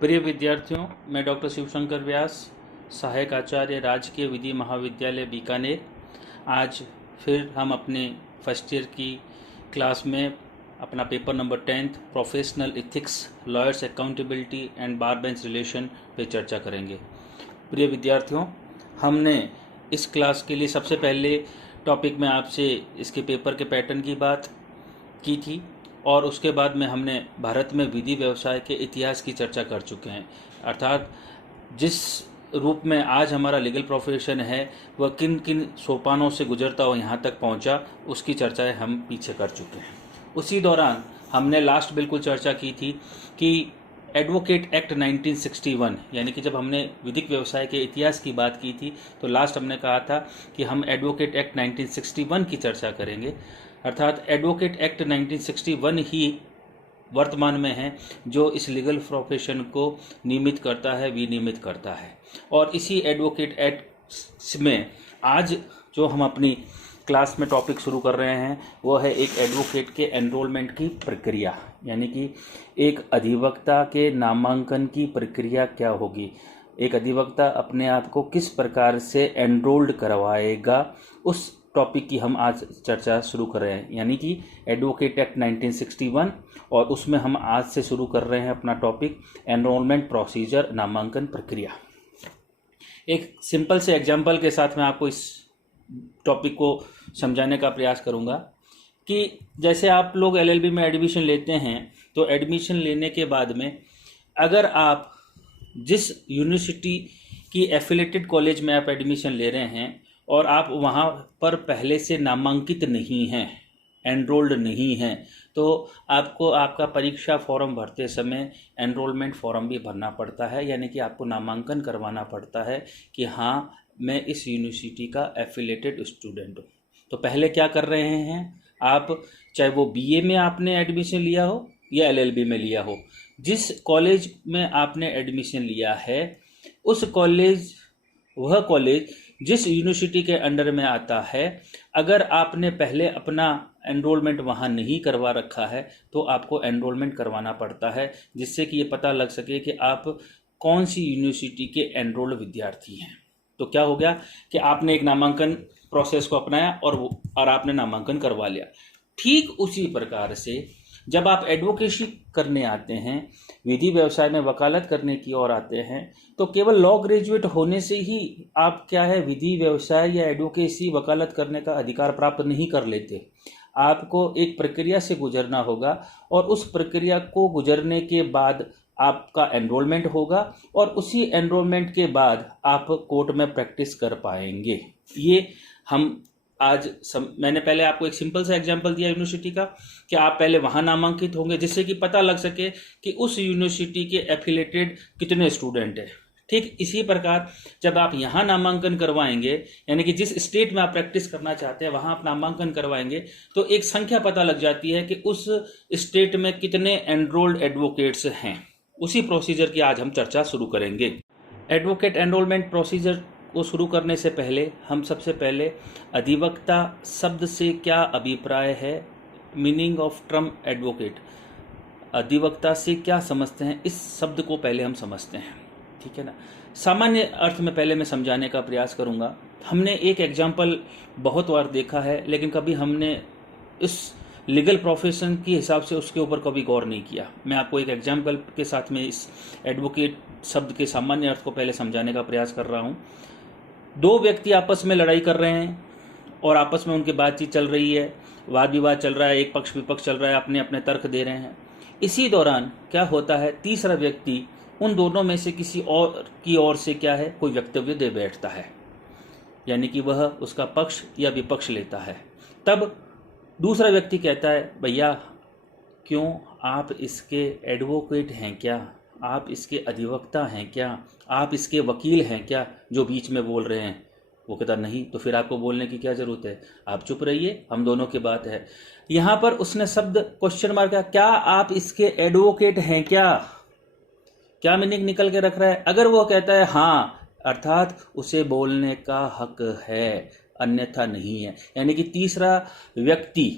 प्रिय विद्यार्थियों, मैं डॉक्टर शिवशंकर व्यास, सहायक आचार्य राजकीय विधि महाविद्यालय बीकानेर। आज फिर हम अपने फर्स्ट ईयर की क्लास में अपना paper number 10th professional ethics, lawyers accountability and bar bench relation पे चर्चा करेंगे। प्रिय विद्यार्थियों, हमने इस क्लास के लिए सबसे पहले टॉपिक में आपसे इसके पेपर के पैटर्न की बात की थी और उसके बाद में हमने भारत में विधि व्यवसाय के इतिहास की चर्चा कर चुके हैं। अर्थात जिस रूप में आज हमारा लीगल प्रोफेशन है वह किन किन सोपानों से गुजरता हुआ यहाँ तक पहुँचा, उसकी चर्चाएं हम पीछे कर चुके हैं। उसी दौरान हमने लास्ट बिल्कुल चर्चा की थी कि एडवोकेट एक्ट 1961, यानी कि जब हमने विधिक व्यवसाय के इतिहास की बात की थी तो लास्ट हमने कहा था कि हम एडवोकेट एक्ट 1961 की चर्चा करेंगे। अर्थात एडवोकेट एक्ट 1961 ही वर्तमान में है जो इस लीगल प्रोफेशन को नियमित करता है, विनियमित करता है। और इसी एडवोकेट एक्ट में आज जो हम अपनी क्लास में टॉपिक शुरू कर रहे हैं वो है एक एडवोकेट के एनरोलमेंट की प्रक्रिया, यानी कि एक अधिवक्ता के नामांकन की प्रक्रिया क्या होगी, एक अधिवक्ता अपने आप को किस प्रकार से एनरोल्ड करवाएगा, उस टॉपिक की हम आज चर्चा शुरू कर रहे हैं। यानी कि एडवोकेट एक्ट 1961 और उसमें हम आज से शुरू कर रहे हैं अपना टॉपिक एनरोलमेंट प्रोसीजर, नामांकन प्रक्रिया। एक सिंपल से एग्जाम्पल के साथ मैं आपको इस टॉपिक को समझाने का प्रयास करूंगा कि जैसे आप लोग एलएलबी में एडमिशन लेते हैं तो एडमिशन लेने के बाद में अगर आप जिस यूनिवर्सिटी की एफिलेटेड कॉलेज में आप एडमिशन ले रहे हैं और आप वहाँ पर पहले से नामांकित नहीं हैं, एनरोल्ड नहीं हैं, तो आपको आपका परीक्षा फॉर्म भरते समय एनरोलमेंट फॉर्म भी भरना पड़ता है। यानी कि आपको नामांकन करवाना पड़ता है कि हाँ, मैं इस यूनिवर्सिटी का एफिलेटेड स्टूडेंट हूँ। तो पहले क्या कर रहे हैं आप, चाहे वो बीए में आपने एडमिशन लिया हो या एलएलबी में लिया हो, जिस कॉलेज में आपने एडमिशन लिया है उस कॉलेज, वह कॉलेज जिस यूनिवर्सिटी के अंडर में आता है, अगर आपने पहले अपना एनरोलमेंट वहाँ नहीं करवा रखा है तो आपको एनरोलमेंट करवाना पड़ता है, जिससे कि ये पता लग सके कि आप कौन सी यूनिवर्सिटी के एनरोल्ड विद्यार्थी हैं। तो क्या हो गया कि आपने एक नामांकन प्रोसेस को अपनाया और आपने नामांकन करवा लिया। ठीक उसी प्रकार से जब आप एडवोकेसी करने आते हैं, विधि व्यवसाय में वकालत करने की ओर आते हैं, तो केवल लॉ ग्रेजुएट होने से ही आप क्या है विधि व्यवसाय या एडवोकेसी वकालत करने का अधिकार प्राप्त नहीं कर लेते। आपको एक प्रक्रिया से गुजरना होगा और उस प्रक्रिया को गुजरने के बाद आपका एनरोलमेंट होगा और उसी एनरोलमेंट के बाद आप कोर्ट में प्रैक्टिस कर पाएंगे। ये हम आज मैंने पहले आपको एक सिंपल सा एग्जांपल दिया यूनिवर्सिटी का कि आप पहले वहाँ नामांकित होंगे, जिससे कि पता लग सके कि उस यूनिवर्सिटी के एफिलेटेड कितने स्टूडेंट हैं। ठीक इसी प्रकार जब आप यहाँ नामांकन करवाएंगे, यानी कि जिस स्टेट में आप प्रैक्टिस करना चाहते हैं वहाँ आप नामांकन करवाएंगे, तो एक संख्या पता लग जाती है कि उस स्टेट में कितने एनरोल्ड एडवोकेट्स हैं। उसी प्रोसीजर की आज हम चर्चा शुरू करेंगे। एडवोकेट एनरोलमेंट प्रोसीजर को शुरू करने से पहले हम सबसे पहले अधिवक्ता शब्द से क्या अभिप्राय है, मीनिंग ऑफ टर्म एडवोकेट, अधिवक्ता से क्या समझते हैं, इस शब्द को पहले हम समझते हैं। ठीक है ना। सामान्य अर्थ में पहले मैं समझाने का प्रयास करूंगा। हमने एक एग्जाम्पल बहुत बार देखा है, लेकिन कभी हमने इस लीगल प्रोफेशन के हिसाब से उसके ऊपर कभी गौर नहीं किया। मैं आपको एक एग्जाम्पल के साथ में इस एडवोकेट शब्द के सामान्य अर्थ को पहले समझाने का प्रयास कर रहा हूँ। दो व्यक्ति आपस में लड़ाई कर रहे हैं और आपस में उनकी बातचीत चल रही है, वाद विवाद चल रहा है, एक पक्ष विपक्ष चल रहा है, अपने अपने तर्क दे रहे हैं। इसी दौरान क्या होता है, तीसरा व्यक्ति उन दोनों में से किसी और की ओर से क्या है कोई वक्तव्य दे बैठता है, यानी कि वह उसका पक्ष या विपक्ष लेता है। तब दूसरा व्यक्ति कहता है, भैया क्यों, आप इसके एडवोकेट हैं क्या, आप इसके अधिवक्ता हैं क्या, आप इसके वकील हैं क्या जो बीच में बोल रहे हैं। वो कहता नहीं, तो फिर आपको बोलने की क्या जरूरत है, आप चुप रहिए, हम दोनों की बात है। यहाँ पर उसने शब्द क्वेश्चन मार्क किया, क्या आप इसके एडवोकेट हैं क्या मीनिंग निकल के रख रहा है। अगर वो कहता है हाँ, अर्थात उसे बोलने का हक है, अन्यथा नहीं है। यानी कि तीसरा व्यक्ति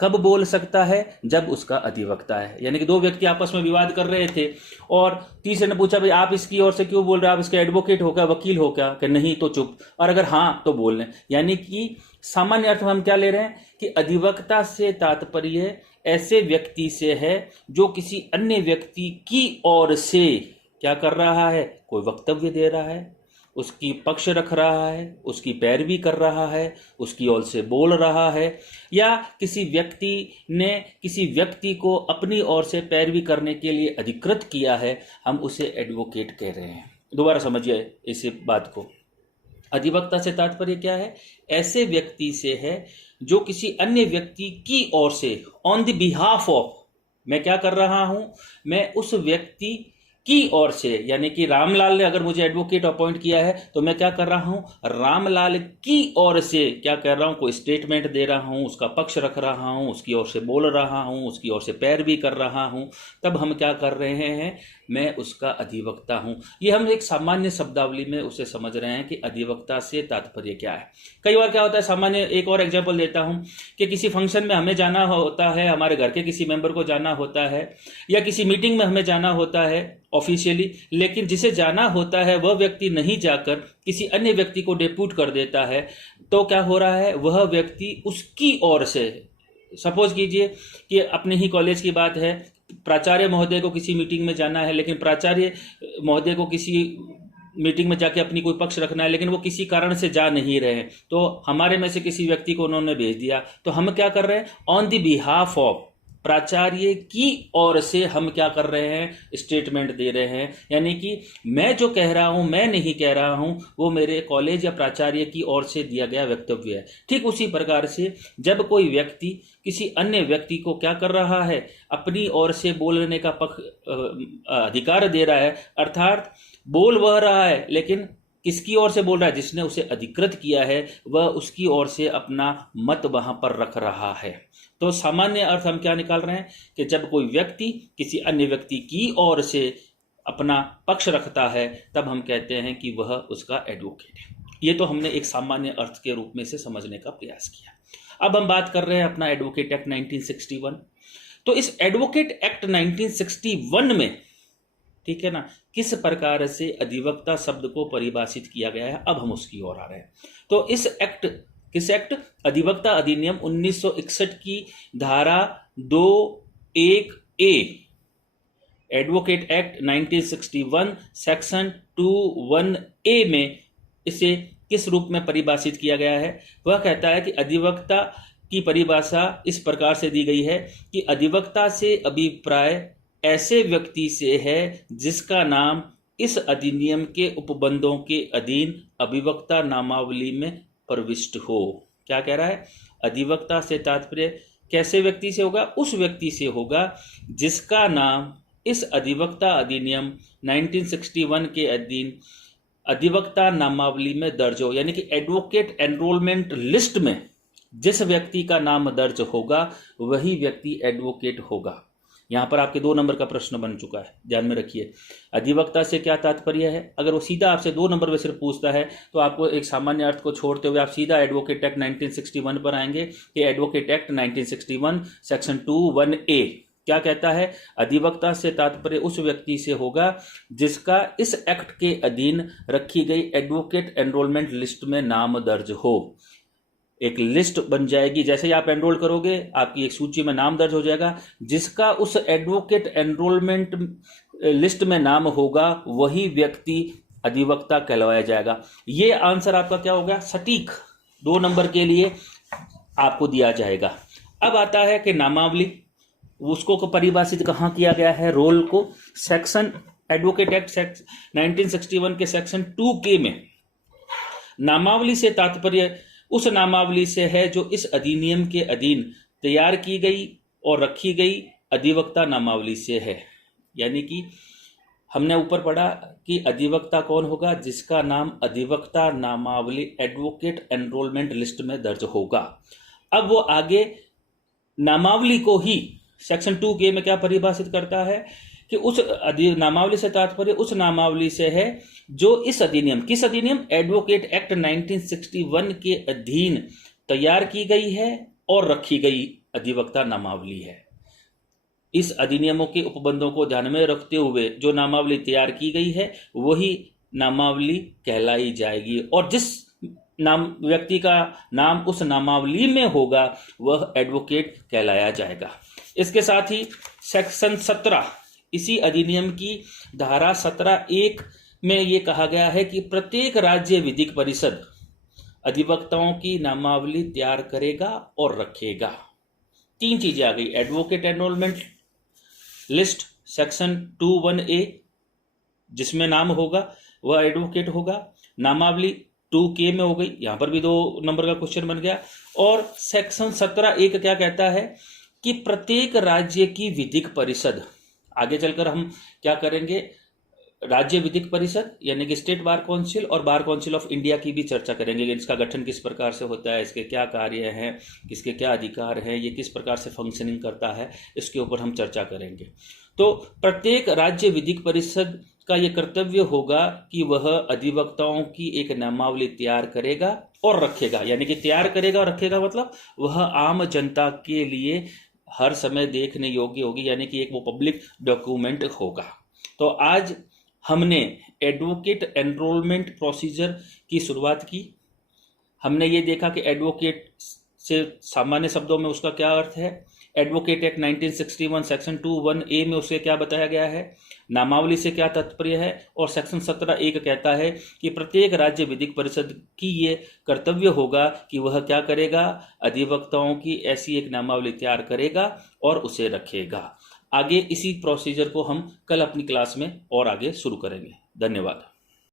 कब बोल सकता है? जब उसका अधिवक्ता है। यानी कि दो व्यक्ति आपस में विवाद कर रहे थे और तीसरे ने पूछा भाई आप इसकी ओर से क्यों बोल रहे हो, आप इसके एडवोकेट हो क्या, वकील हो क्या? कि नहीं तो चुप, और अगर हाँ तो बोल लें। यानी कि सामान्य अर्थ में हम क्या ले रहे हैं कि अधिवक्ता से तात्पर्य ऐसे व्यक्ति से है जो किसी अन्य व्यक्ति की ओर से क्या कर रहा है, कोई वक्तव्य दे रहा है, उसकी पक्ष रख रहा है, उसकी पैरवी कर रहा है, उसकी ओर से बोल रहा है, या किसी व्यक्ति ने किसी व्यक्ति को अपनी ओर से पैरवी करने के लिए अधिकृत किया है, हम उसे एडवोकेट कह रहे हैं। दोबारा समझिए इस बात को। अधिवक्ता से तात्पर्य क्या है? ऐसे व्यक्ति से है जो किसी अन्य व्यक्ति की ओर से, ऑन द बिहाफ ऑफ, मैं क्या कर रहा हूं, मैं उस व्यक्ति की ओर से, यानी कि रामलाल ने अगर मुझे एडवोकेट अपॉइंट किया है तो मैं क्या कर रहा हूं, रामलाल की ओर से क्या कर रहा हूं, कोई स्टेटमेंट दे रहा हूं, उसका पक्ष रख रहा हूं, उसकी ओर से बोल रहा हूं, उसकी ओर से पैरवी कर रहा हूं, तब हम क्या कर रहे हैं, मैं उसका अधिवक्ता हूं। ये हम एक सामान्य शब्दावली में उसे समझ रहे हैं कि अधिवक्ता से तात्पर्य क्या है। कई बार क्या होता है, सामान्य एक और एग्जांपल देता हूं कि किसी फंक्शन में हमें जाना होता है, हमारे घर के किसी मेंबर को जाना होता है, या किसी मीटिंग में हमें जाना होता है ऑफिशियली, लेकिन जिसे जाना होता है वह व्यक्ति नहीं जाकर किसी अन्य व्यक्ति को डेप्यूट कर देता है, तो क्या हो रहा है, वह व्यक्ति उसकी ओर से, सपोज कीजिए कि अपने ही कॉलेज की बात है, प्राचार्य महोदय को किसी मीटिंग में जाना है, लेकिन प्राचार्य महोदय को किसी मीटिंग में जाके अपनी कोई पक्ष रखना है, लेकिन वो किसी कारण से जा नहीं रहे, तो हमारे में से किसी व्यक्ति को उन्होंने भेज दिया, तो हम क्या कर रहे हैं, ऑन द बिहाफ ऑफ प्राचार्य की ओर से हम क्या कर रहे हैं, स्टेटमेंट दे रहे हैं। यानी कि मैं जो कह रहा हूं, मैं नहीं कह रहा हूं, वो मेरे कॉलेज या प्राचार्य की ओर से दिया गया वक्तव्य है। ठीक उसी प्रकार से जब कोई व्यक्ति किसी अन्य व्यक्ति को क्या कर रहा है, अपनी ओर से बोलने का अधिकार दे रहा है, अर्थात बोल वह रहा है, लेकिन किसकी ओर से बोल रहा है, जिसने उसे अधिकृत किया है, वह उसकी ओर से अपना मत वहां पर रख रहा है। तो सामान्य अर्थ हम क्या निकाल रहे हैं कि जब कोई व्यक्ति किसी अन्य व्यक्ति की ओर से अपना पक्ष रखता है, तब हम कहते हैं कि वह उसका एडवोकेट है। ये तो हमने एक सामान्य अर्थ के रूप में से समझने का प्रयास किया। अब हम बात कर रहे हैं अपना एडवोकेट एक्ट 1961। तो इस एडवोकेट एक्ट 1961 में, ठीक है ना, किस प्रकार से अधिवक्ता शब्द को परिभाषित किया गया है, अब हम उसकी ओर आ रहे हैं। तो इस एक्ट, किस एक्ट, अधिवक्ता अधिनियम 1961 की धारा 2(1)(a), advocate act 1961 section 2(1)(a) में इसे किस रूप में परिभाषित किया गया है। वह कहता है कि अधिवक्ता की परिभाषा इस प्रकार से दी गई है कि अधिवक्ता से अभिप्राय ऐसे व्यक्ति से है जिसका नाम इस अधिनियम के उपबंधों के अधीन अधिवक्ता नामावली में प्रविष्ट हो। क्या कह रहा है, अधिवक्ता से तात्पर्य कैसे व्यक्ति से होगा, उस व्यक्ति से होगा जिसका नाम इस अधिवक्ता अधिनियम 1961 के अधीन अधिवक्ता नामावली में दर्ज हो। यानी कि एडवोकेट एनरोलमेंट लिस्ट में जिस व्यक्ति का नाम दर्ज होगा वही व्यक्ति एडवोकेट होगा। यहां पर आपके 2 नंबर का प्रश्न बन चुका है, ध्यान में रखिए। अधिवक्ता से क्या तात्पर्य है, अगर वो सीधा आपसे 2 नंबर में सिर्फ पूछता है तो आपको एक सामान्य अर्थ को छोड़ते हुए आप सीधा एडवोकेट एक्ट 1961 पर आएंगे कि एडवोकेट एक्ट 1961 सेक्शन 2(1)(a) क्या कहता है, अधिवक्ता से तात्पर्य उस व्यक्ति से होगा जिसका इस एक्ट के अधीन रखी गई एडवोकेट एनरोलमेंट लिस्ट में नाम दर्ज हो। एक लिस्ट बन जाएगी, जैसे ही आप एनरोल करोगे आपकी एक सूची में नाम दर्ज हो जाएगा, जिसका उस एडवोकेट एनरोलमेंट लिस्ट में नाम होगा वही व्यक्ति अधिवक्ता कहलाया जाएगा। ये आंसर आपका क्या होगा, सटीक 2 नंबर के लिए आपको दिया जाएगा। अब आता है कि नामावली, उसको परिभाषित कहाँ किया गया है, रोल को सेक्शन एडवोकेट एक्ट 1961 के सेक्शन 2(k) में नामावली से तात्पर्य उस नामावली से है जो इस अधिनियम के अधीन तैयार की गई और रखी गई अधिवक्ता नामावली से है। यानी कि हमने ऊपर पढ़ा कि अधिवक्ता कौन होगा, जिसका नाम अधिवक्ता नामावली एडवोकेट एनरोलमेंट लिस्ट में दर्ज होगा। अब वो आगे नामावली को ही सेक्शन 2(k) में क्या परिभाषित करता है कि उस नामावली से तात्पर्य उस नामावली से है जो इस अधिनियम, किस अधिनियम, एडवोकेट एक्ट 1961 के अधीन तैयार की गई है और रखी गई अधिवक्ता नामावली है। इस अधिनियमों के उपबंधों को ध्यान में रखते हुए जो नामावली तैयार की गई है वही नामावली कहलाई जाएगी, और जिस नाम व्यक्ति का नाम उस नामावली में होगा वह एडवोकेट कहलाया जाएगा। इसके साथ ही सेक्शन 17 इसी अधिनियम की धारा 17(1) में ये कहा गया है कि प्रत्येक राज्य विधिक परिषद अधिवक्ताओं की नामावली तैयार करेगा और रखेगा। 3 चीजें आ गई, advocate enrolment list section 21A जिसमें नाम होगा वह एडवोकेट होगा, नामावली 2K में हो गई, यहां पर भी 2 नंबर का क्वेश्चन बन गया। और सेक्शन 17(1) क्या कहता है कि प्रत्येक राज्य की विधिक परिषद, आगे चलकर हम क्या करेंगे, राज्य विधिक परिषद यानी कि स्टेट बार काउंसिल और बार काउंसिल ऑफ इंडिया की भी चर्चा करेंगे कि इसका गठन किस प्रकार से होता है, इसके क्या कार्य हैं, किसके क्या अधिकार हैं, ये किस प्रकार से फंक्शनिंग करता है, इसके ऊपर हम चर्चा करेंगे। तो प्रत्येक राज्य विधिक परिषद का ये कर्तव्य होगा कि वह अधिवक्ताओं की एक नामावली तैयार करेगा और रखेगा, यानी कि तैयार करेगा और रखेगा मतलब वह आम जनता के लिए हर समय देखने योग्य होगी, यानी कि एक वो पब्लिक डॉक्यूमेंट होगा। तो आज हमने एडवोकेट एनरोलमेंट प्रोसीजर की शुरुआत की। हमने ये देखा कि एडवोकेट से सामान्य शब्दों में उसका क्या अर्थ है, एडवोकेट एक्ट 1961 सेक्शन 21A में उसे क्या बताया गया है, नामावली से क्या तात्पर्य है, और सेक्शन 17(1) कहता है कि प्रत्येक राज्य विधिक परिषद की ये कर्तव्य होगा कि वह क्या करेगा, अधिवक्ताओं की ऐसी एक नामावली तैयार करेगा और उसे रखेगा। आगे इसी प्रोसीजर को हम कल अपनी क्लास में और आगे शुरू करेंगे। धन्यवाद।